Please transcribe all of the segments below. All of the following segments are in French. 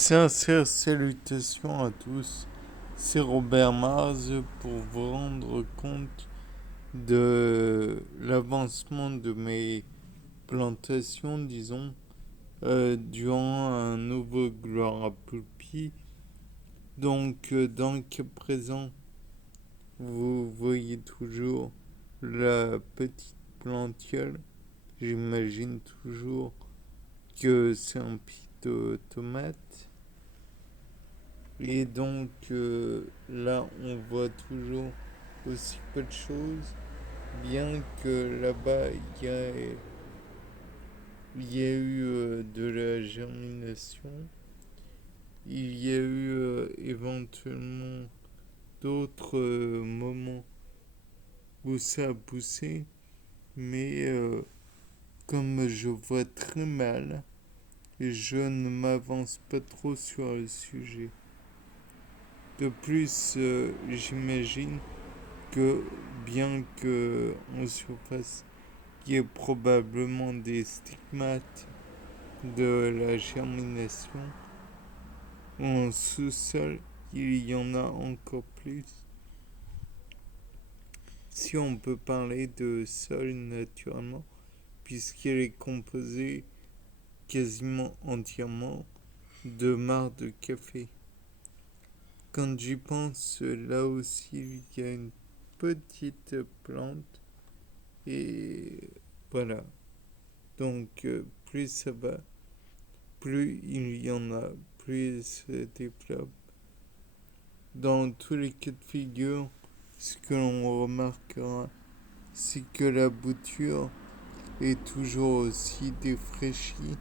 Sincères salutations à tous, c'est Robert Mars pour vous rendre compte de l'avancement de mes plantations, disons, durant un nouveau gloire à Poulpi. Donc, dans le cas présent, vous voyez toujours la petite plantiole. J'imagine toujours que c'est un pied de tomate. Et donc là, on voit toujours aussi peu de choses, bien que là-bas, il y a eu de la germination, il y a eu éventuellement d'autres moments où ça a poussé, mais comme je vois très mal, je ne m'avance pas trop sur le sujet. De plus, j'imagine que bien que en surface il y ait probablement des stigmates de la germination, en sous-sol il y en a encore plus. Si on peut parler de sol naturellement, puisqu'il est composé quasiment entièrement de marc de café. Quand j'y pense, là aussi il y a une petite plante et voilà. Donc, plus ça va, plus il y en a, plus il se développe. Dans tous les cas de figure, ce que l'on remarquera, c'est que la bouture est toujours aussi défraîchie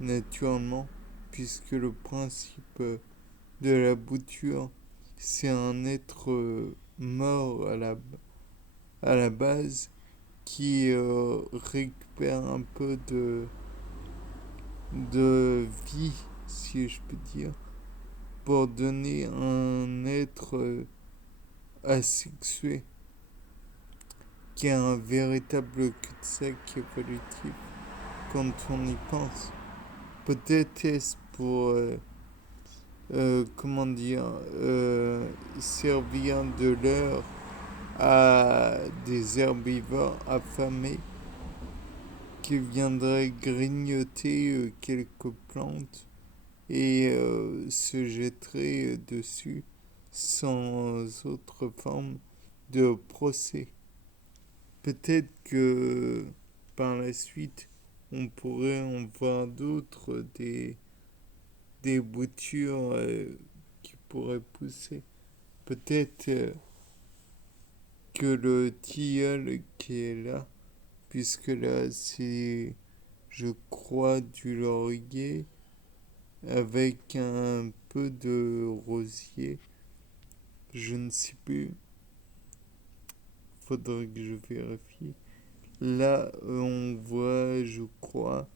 naturellement, puisque le principe de la bouture, c'est un être mort à la base qui récupère un peu de vie, si je peux dire, pour donner un être asexué qui a un véritable cul-de-sac évolutif quand on y pense. Peut-être est-ce pour, comment dire, servir de l'heure à des herbivores affamés qui viendraient grignoter quelques plantes et se jetteraient dessus sans autre forme de procès. Peut-être que par la suite, on pourrait en voir d'autres, des boutures qui pourraient pousser. Peut-être que le tilleul qui est là, puisque là c'est, je crois, du laurier avec un peu de rosier, je ne sais plus, faudrait que je vérifie. Là, on voit, je crois,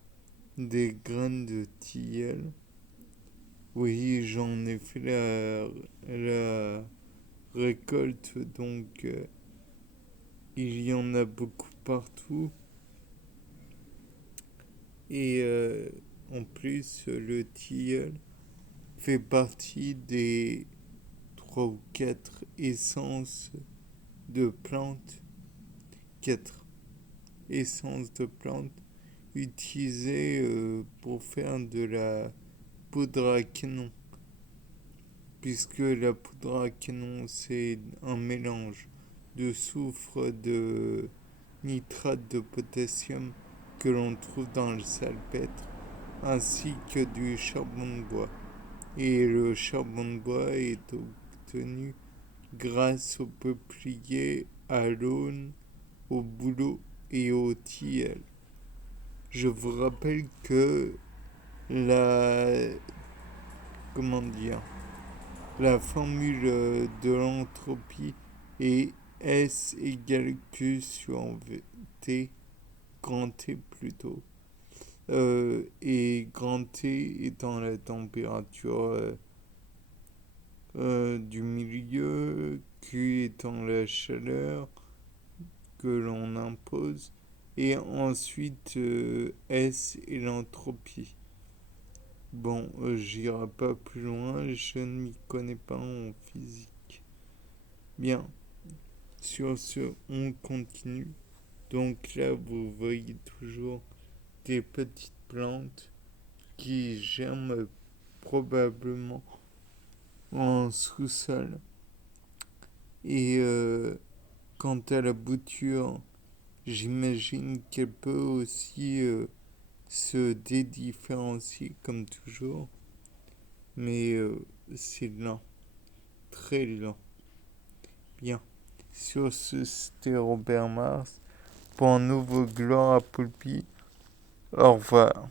des graines de tilleul. Oui, j'en ai fait la récolte, donc il y en a beaucoup partout. Et en plus, le tilleul fait partie des 3 ou 4 essences de plantes, 4 essences de plantes utilisées pour faire de la poudre à canon, puisque la poudre à canon c'est un mélange de soufre, de nitrate de potassium que l'on trouve dans le salpêtre, ainsi que du charbon de bois. Et le charbon de bois est obtenu grâce au peuplier, à l'aune, au bouleau et au tilleul. Je vous rappelle que la, comment dire, la formule de l'entropie est S égale Q sur T, grand T plutôt. Et grand T étant la température du milieu, Q étant la chaleur que l'on impose, et ensuite S est l'entropie. Bon, j'irai pas plus loin, je ne m'y connais pas en physique. Bien, sur ce, on continue. Donc là, vous voyez toujours des petites plantes qui germent probablement en sous-sol. Et quant à la bouture, j'imagine qu'elle peut aussi se dédifférencier comme toujours. Mais c'est lent, très lent. Bien. Sur ce, c'était Robert Mars pour un nouveau Gloire à Poulpi. Au revoir.